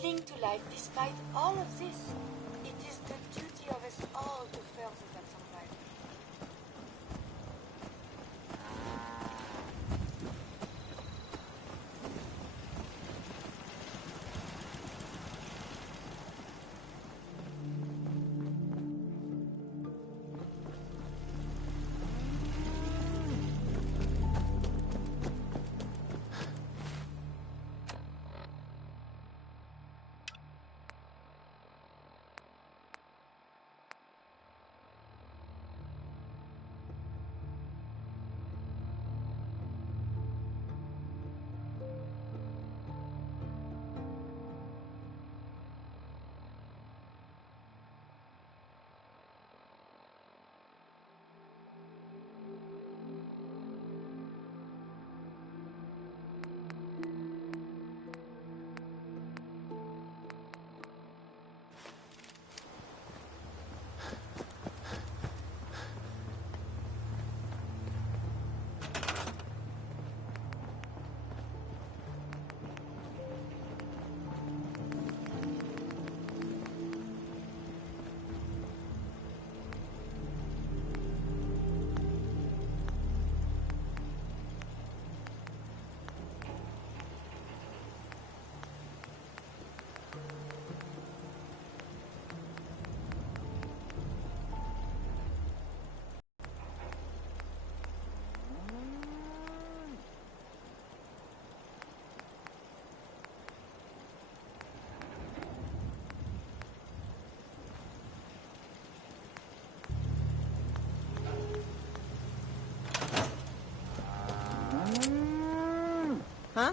cling to life despite all of this. It is the duty of us all to further that survival. Huh?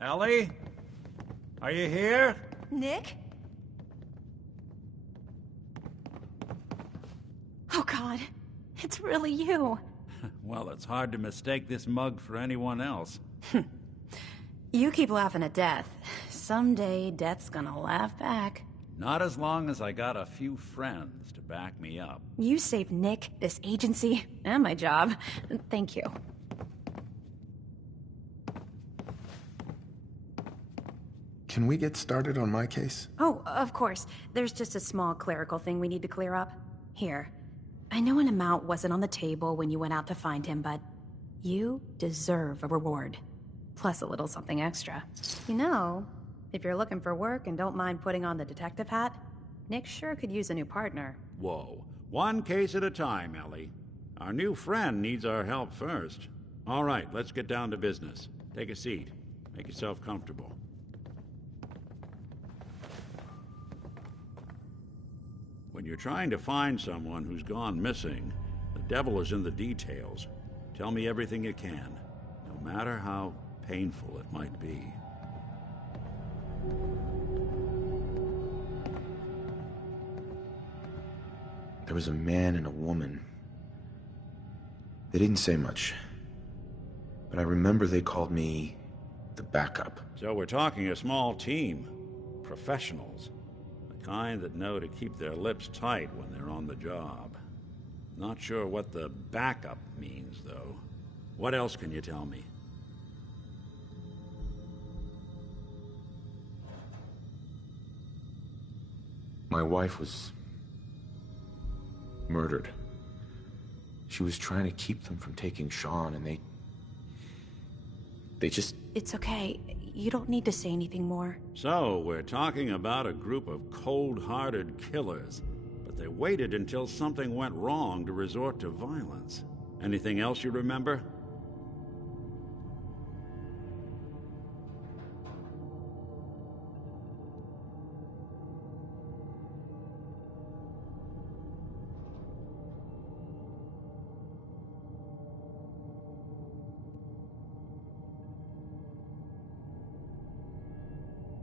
Ellie? Are you here? Nick? Oh, God. It's really you. Well, it's hard to mistake this mug for anyone else. You keep laughing at death. Someday, death's gonna laugh back. Not as long as I got a few friends to back me up. You saved Nick, this agency, and my job. Thank you. Can we get started on my case? Oh, of course. There's just a small clerical thing we need to clear up. Here. I know an amount wasn't on the table when you went out to find him, but you deserve a reward. Plus a little something extra. You know, if you're looking for work and don't mind putting on the detective hat, Nick sure could use a new partner. Whoa. One case at a time, Ellie. Our new friend needs our help first. All right, let's get down to business. Take a seat. Make yourself comfortable. When When you're trying to find someone who's gone missing, the devil is in the details. Tell me everything you can, no matter how painful it might be. There was a man and a woman. They didn't say much, but I remember they called me the backup. So we're talking a small team. Professionals. The kind that know to keep their lips tight when they're on the job. Not sure what the backup means, though. What else can you tell me? My wife was murdered. She was trying to keep them from taking Sean, and they just... It's okay. You don't need to say anything more. So, we're talking about a group of cold-hearted killers, but they waited until something went wrong to resort to violence. Anything else you remember?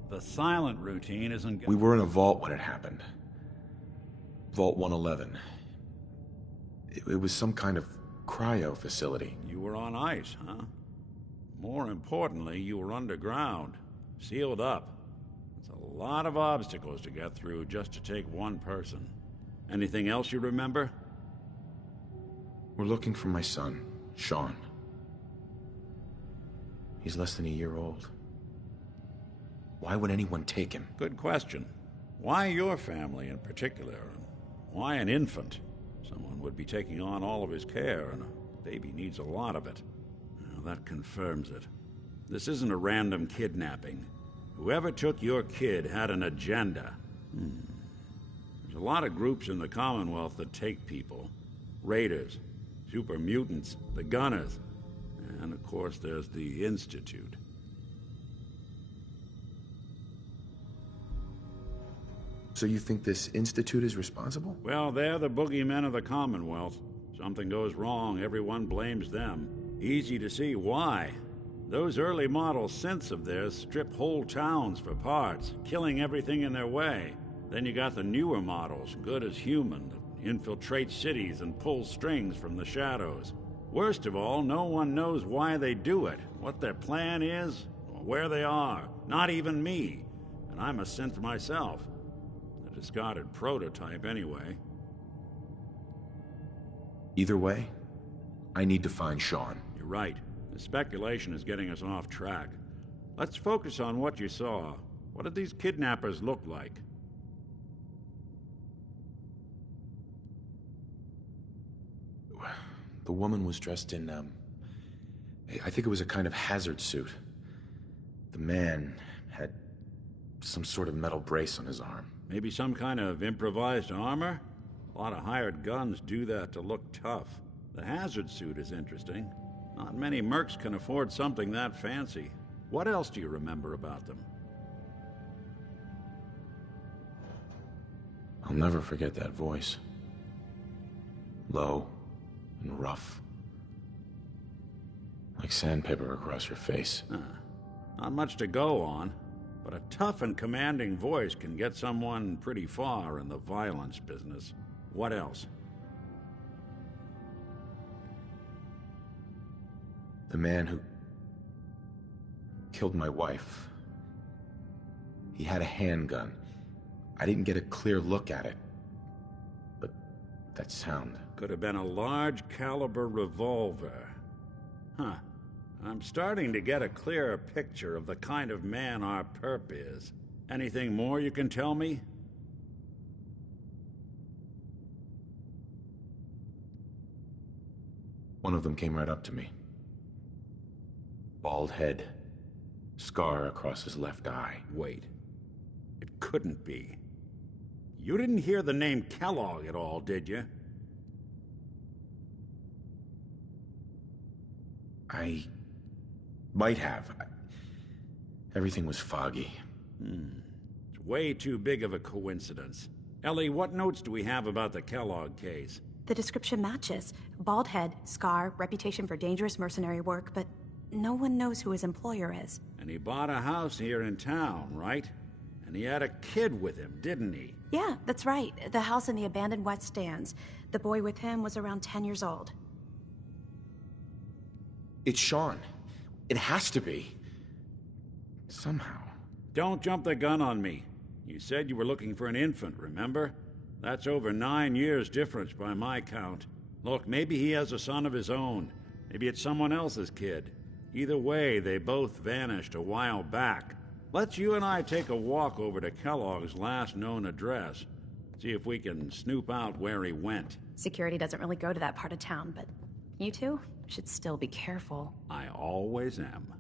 The silent routine isn't... We were in a vault when it happened. Vault 111. It was some kind of cryo facility. You were on ice, huh? More importantly, you were underground, sealed up. It's a lot of obstacles to get through just to take one person. Anything else you remember? We're looking for my son, Sean. He's less than a year old. Why would anyone take him? Good question. Why your family in particular? Why an infant? Someone would be taking on all of his care, and a baby needs a lot of it. Now, that confirms it. This isn't a random kidnapping. Whoever took your kid had an agenda. There's a lot of groups in the Commonwealth that take people. Raiders, super mutants, the Gunners, and of course there's the Institute. So you think this Institute is responsible? Well, they're the boogeymen of the Commonwealth. Something goes wrong, everyone blames them. Easy to see why. Those early model synths of theirs strip whole towns for parts, killing everything in their way. Then you got the newer models, good as human, that infiltrate cities and pull strings from the shadows. Worst of all, no one knows why they do it, what their plan is, or where they are. Not even me. And I'm a synth myself. A discarded prototype, anyway. Either way, I need to find Sean. You're right. The speculation is getting us off track. Let's focus on what you saw. What did these kidnappers look like? The woman was dressed in, I think it was a kind of hazard suit. The man had some sort of metal brace on his arm. Maybe some kind of improvised armor? A lot of hired guns do that to look tough. The hazard suit is interesting. Not many mercs can afford something that fancy. What else do you remember about them? I'll never forget that voice. Low and rough. Like sandpaper across your face. Not much to go on. But a tough and commanding voice can get someone pretty far in the violence business. What else? The man who killed my wife. He had a handgun. I didn't get a clear look at it. But that sound... Could have been a large caliber revolver. Huh. I'm starting to get a clearer picture of the kind of man our perp is. Anything more you can tell me? One of them came right up to me. Bald head. Scar across his left eye. Wait. It couldn't be. You didn't hear the name Kellogg at all, did you? I might have. Everything was foggy. It's way too big of a coincidence. Ellie, what notes do we have about the Kellogg case? The description matches. Bald head, scar, reputation for dangerous mercenary work, but no one knows who his employer is. And he bought a house here in town, right? And he had a kid with him, didn't he? Yeah, that's right. The house in the abandoned West Stands. The boy with him was around 10 years old. It's Sean. It has to be. Somehow. Don't jump the gun on me. You said you were looking for an infant, remember? That's over 9 years difference by my count. Look, maybe he has a son of his own. Maybe it's someone else's kid. Either way, they both vanished a while back. Let's you and I take a walk over to Kellogg's last known address. See if we can snoop out where he went. Security doesn't really go to that part of town, but you two should still be careful. I always am.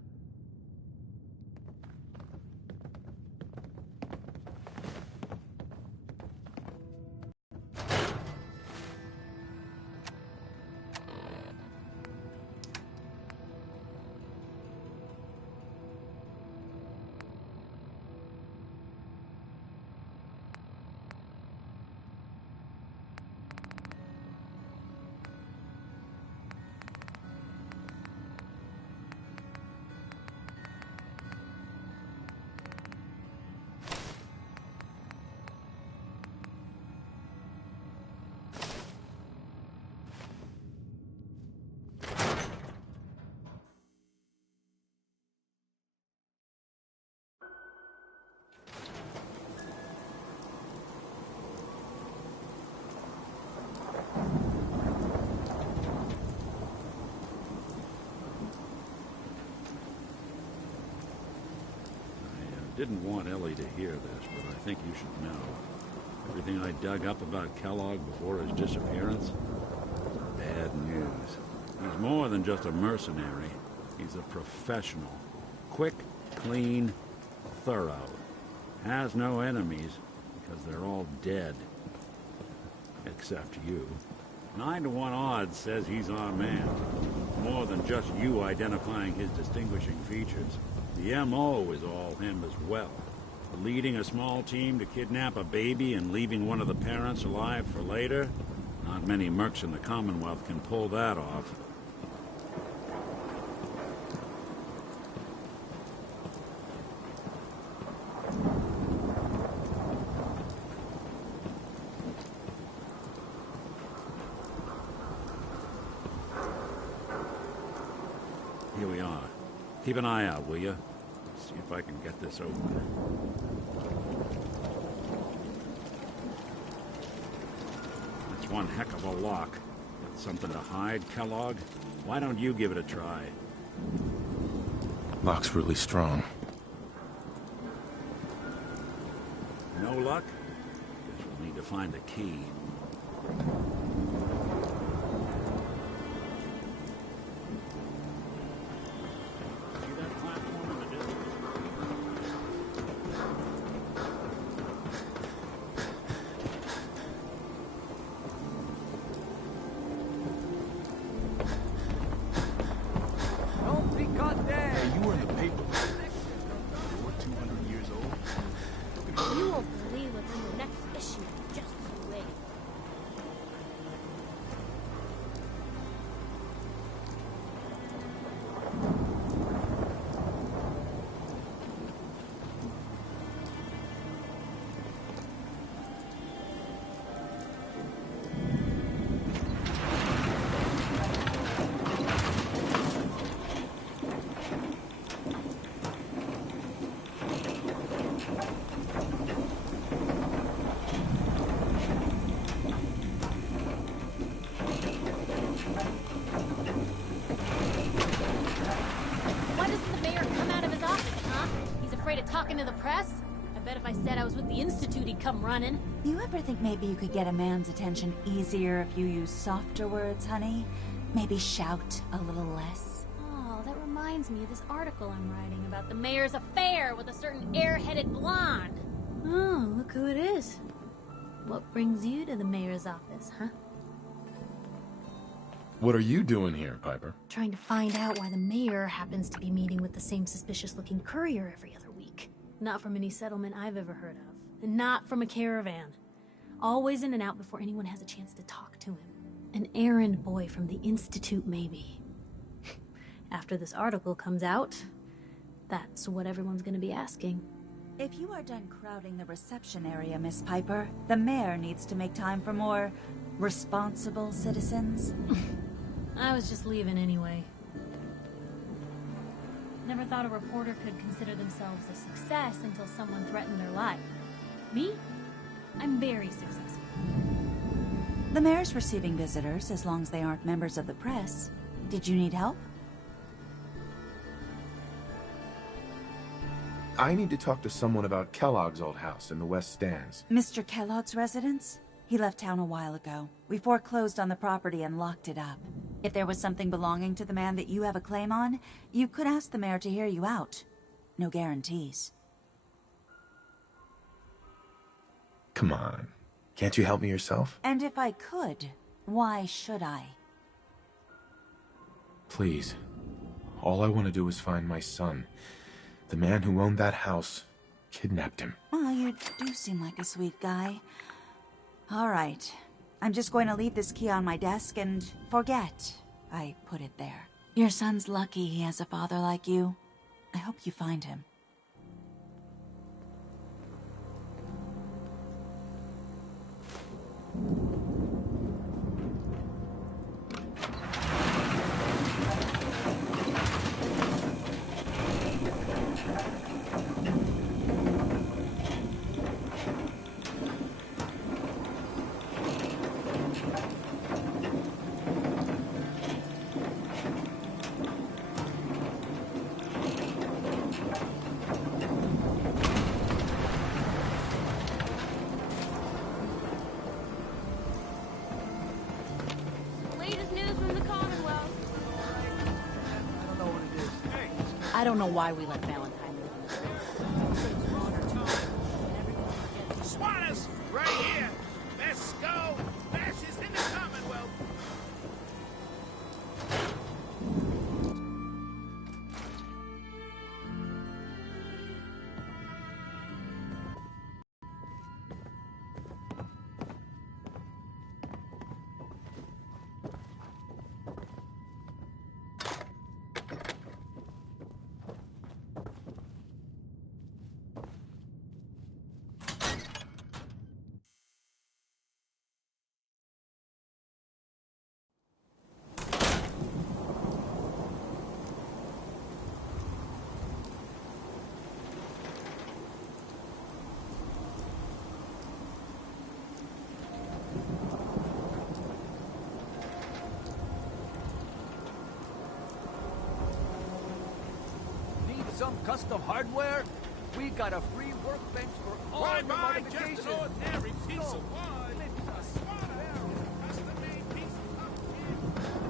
Didn't want Ellie to hear this, but I think you should know. Everything I dug up about Kellogg before his disappearance? Bad news. He's more than just a mercenary. He's a professional. Quick, clean, thorough. Has no enemies, because they're all dead. Except you. 9 to 1 odds says he's our man. More than just you identifying his distinguishing features. The M.O. is all him as well. Leading a small team to kidnap a baby and leaving one of the parents alive for later? Not many mercs in the Commonwealth can pull that off. Here we are. Keep an eye out, will you? See if I can get this open. That's one heck of a lock. Got something to hide, Kellogg? Why don't you give it a try? Lock's really strong. No luck? Guess we'll need to find the key. Talking to the press? I bet if I said I was with the Institute, he'd come running. You ever think maybe you could get a man's attention easier if you use softer words, honey? Maybe shout a little less? Oh, that reminds me of this article I'm writing about the mayor's affair with a certain airheaded blonde. Oh, look who it is. What brings you to the mayor's office, huh? What are you doing here, Piper? Trying to find out why the mayor happens to be meeting with the same suspicious-looking courier every other week. Not from any settlement I've ever heard of. And not from a caravan. Always in and out before anyone has a chance to talk to him. An errand boy from the Institute, maybe. After this article comes out, that's what everyone's gonna be asking. If you are done crowding the reception area, Miss Piper, the mayor needs to make time for more responsible citizens. I was just leaving anyway. Never thought a reporter could consider themselves a success until someone threatened their life. Me? I'm very successful. The mayor's receiving visitors as long as they aren't members of the press. Did you need help? I need to talk to someone about Kellogg's old house in the West Stands. Mr. Kellogg's residence? He left town a while ago. We foreclosed on the property and locked it up. If there was something belonging to the man that you have a claim on, you could ask the mayor to hear you out. No guarantees. Come on. Can't you help me yourself? And if I could, why should I? Please. All I want to do is find my son. The man who owned that house kidnapped him. Well, you do seem like a sweet guy. All right. I'm just going to leave this key on my desk and forget I put it there. Your son's lucky he has a father like you. I hope you find him. Latest news from the Commonwealth. I don't know why we let Valentine live. Swanus, right here. Let's go. Fascists in the Commonwealth. Some custom hardware? We got a free workbench for all Why the buy just modifications. an ordinary piece of wood? A smart arrow, custom-made piece of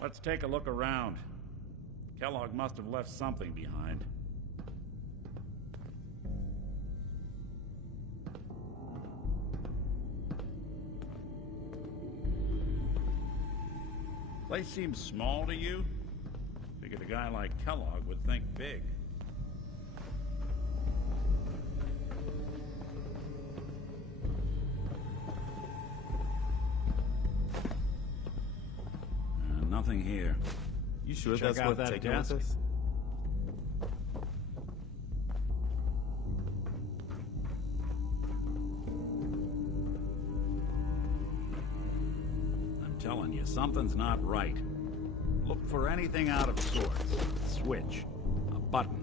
Let's take a look around. Kellogg must have left something behind. Place seems small to you? Figured a guy like Kellogg would think big. Nothing here. You sure Check that's out worth that taking desk. with us? I'm telling you, something's not right. Look for anything out of sorts. A switch. A button.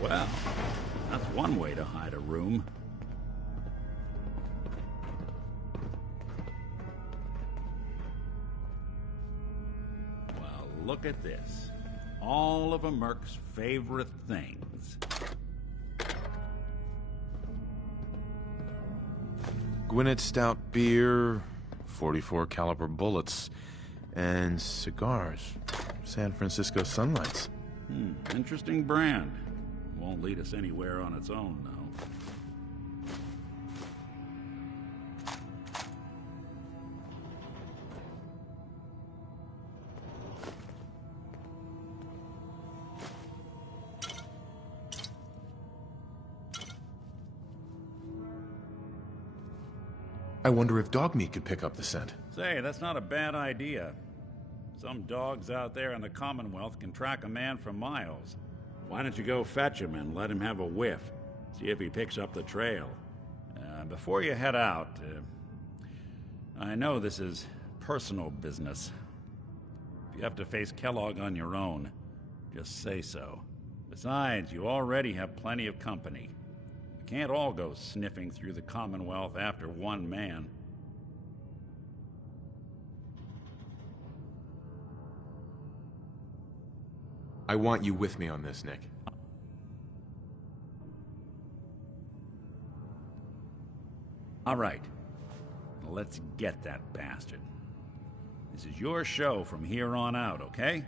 Well, that's one way to hide a room. Well, look at this. All of a Merc's favorite things. Gwinnett Stout beer, 44 caliber bullets, and cigars. San Francisco Sunlights. Interesting brand. Won't lead us anywhere on its own, though. I wonder if dog meat could pick up the scent. Say, that's not a bad idea. Some dogs out there in the Commonwealth can track a man for miles. Why don't you go fetch him and let him have a whiff? See if he picks up the trail. Before you head out, I know this is personal business. If you have to face Kellogg on your own, just say so. Besides, you already have plenty of company. You can't all go sniffing through the Commonwealth after one man. I want you with me on this, Nick. All right. Let's get that bastard. This is your show from here on out, okay?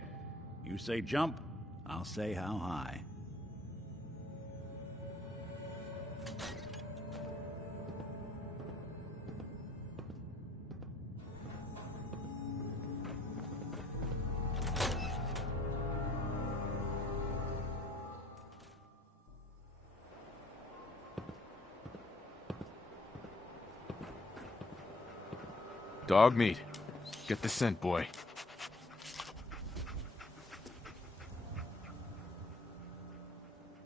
You say jump, I'll say how high. Dog meat. Get the scent, boy.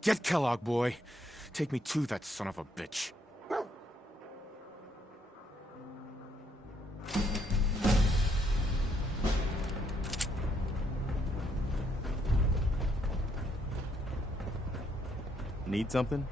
Get Kellogg, boy. Take me to that son of a bitch. Need something?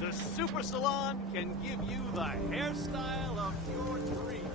The Super Salon can give you the hairstyle of your dreams.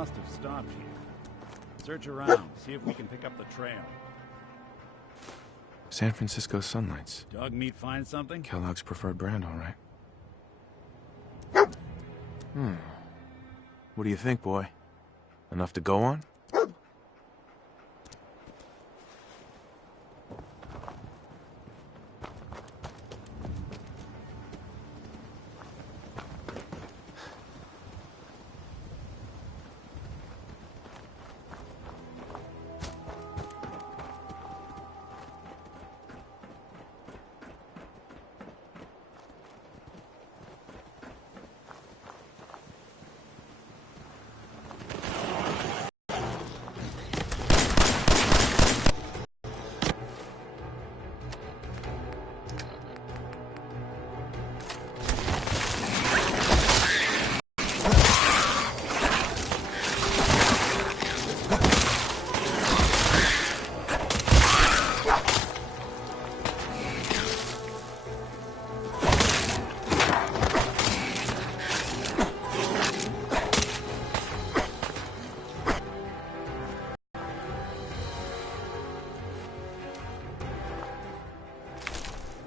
must have stopped here. Search around, see if we can pick up the trail. San Francisco Sunlights. Dog meat find something? Kellogg's preferred brand, all right. What do you think, boy? Enough to go on?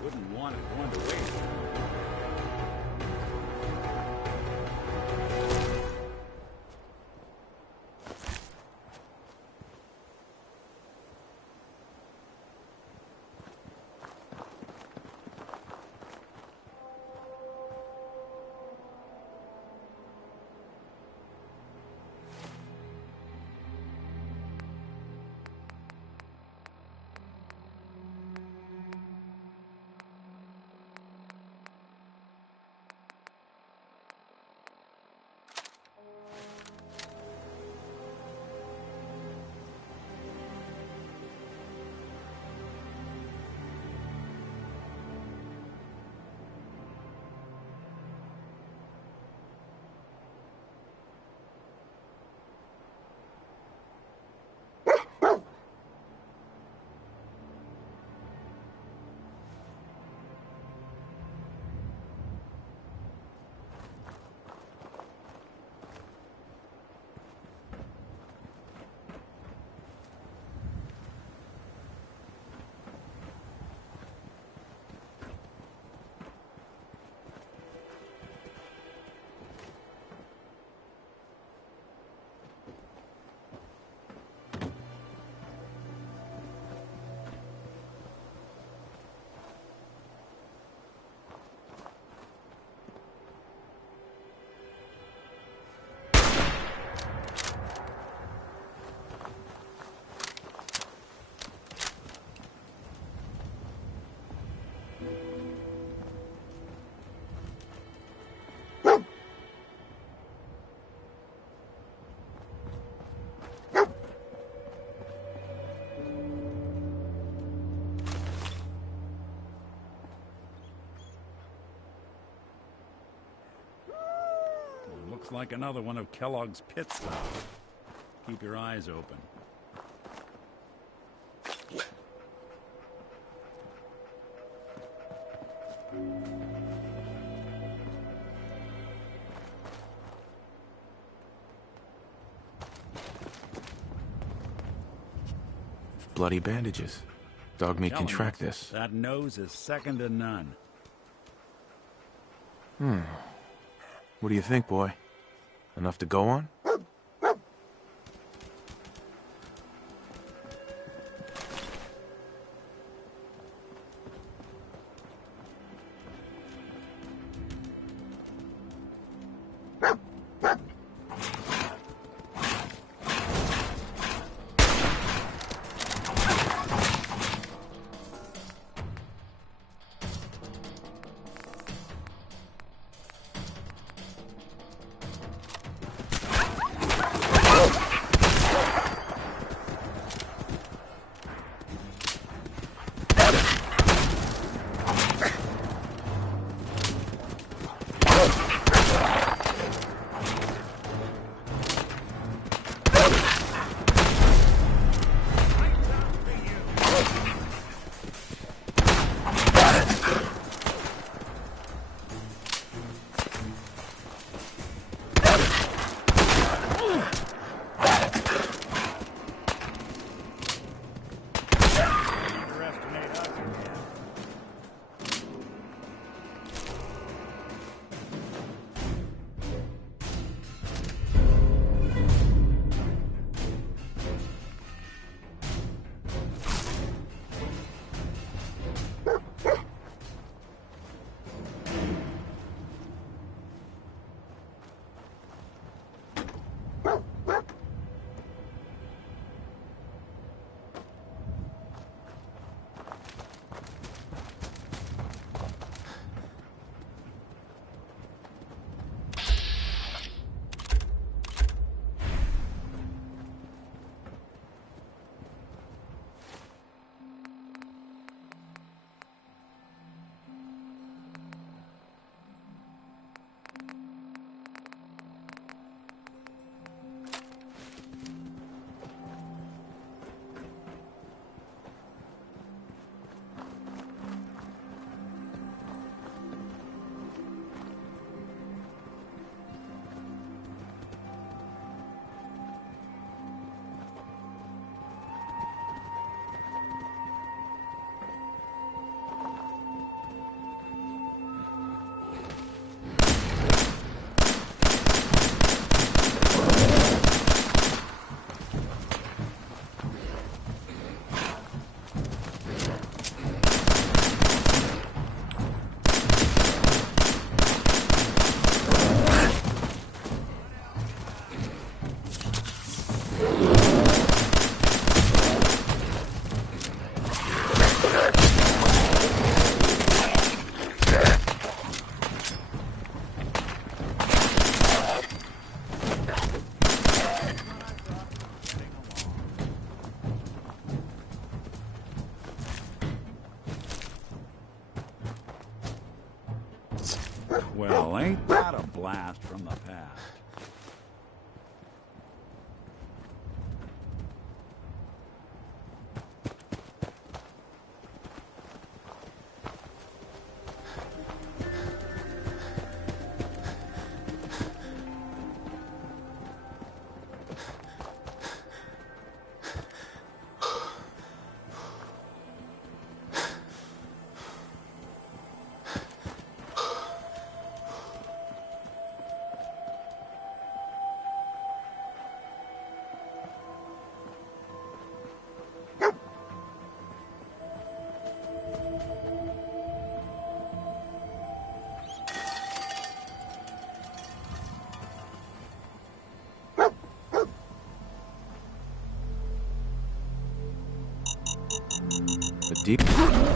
Wouldn't want it going to waste. Looks like another one of Kellogg's pits now. Keep your eyes open. Bloody bandages. Dog meat can Telling track you, this. That nose is second to none. What do you think, boy? Enough to go on? Well, ain't that a blast from the past? The deep...